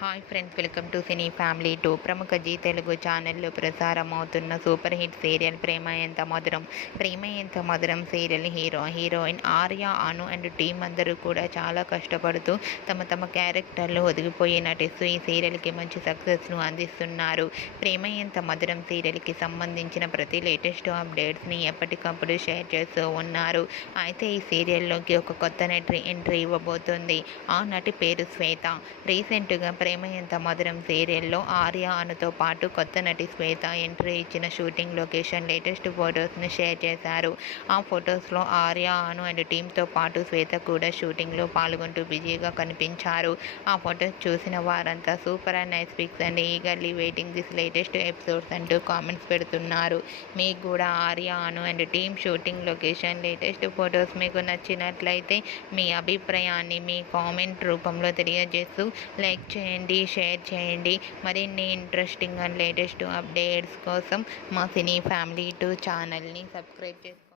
Hi friends, welcome to cine family two. ప్రముఖ G Telugu ఛానల్లో ప్రసారమవుతున్న super hit serial ప్రేమ ఎంత మధురం. ప్రేమ ఎంత మధురం serial heroine Arya, Anu and team అందరూ కూడా చాలా కష్టపడుతూ తమ క్యారెక్టర్లు ఒదిగిపోయి నటిస్తూ ఈ సీరియల్కి మంచి సక్సెస్ను అందిస్తున్నారు. ప్రేమ ఎంత మధురం సీరియల్కి సంబంధించిన ప్రతి లేటెస్ట్ అప్డేట్స్ని ఎప్పటికప్పుడు షేర్ చేస్తూ ఉన్నారు. అయితే ఈ సీరియల్లోకి ఒక కొత్త నటి ఎంట్రీ ఇవ్వబోతోంది. ఆ నటి పేరు శ్వేత. రీసెంట్గా ప్రేమ ఎంత మధురం సీరియల్లో ఆర్య, అనుతో పాటు కొత్త నటి శ్వేత ఎంట్రీ ఇచ్చిన షూటింగ్ లొకేషన్ లేటెస్ట్ ఫొటోస్ను షేర్ చేశారు. ఆ ఫొటోస్లో ఆర్య, అను అండ్ టీంతో పాటు శ్వేత కూడా షూటింగ్లో పాల్గొంటూ బిజీగా కనిపించారు. ఆ ఫొటోస్ చూసిన వారంతా super and nice pics and eagerly waiting this latest episodes అంటూ కామెంట్స్ పెడుతున్నారు. మీకు కూడా Arya, Anu and team shooting location latest photos మీకు నచ్చినట్లయితే మీ అభిప్రాయాన్ని మీ కామెంట్ రూపంలో తెలియజేస్తూ లైక్ చేయండి, షేర్ చేయండి. మరిన్ని ఇంట్రెస్టింగ్ అండ్ లేటెస్ట్ అప్డేట్స్ కోసం మా సినీ ఫ్యామిలీ 2 ఛానల్ని సబ్స్క్రైబ్ చేసుకోండి.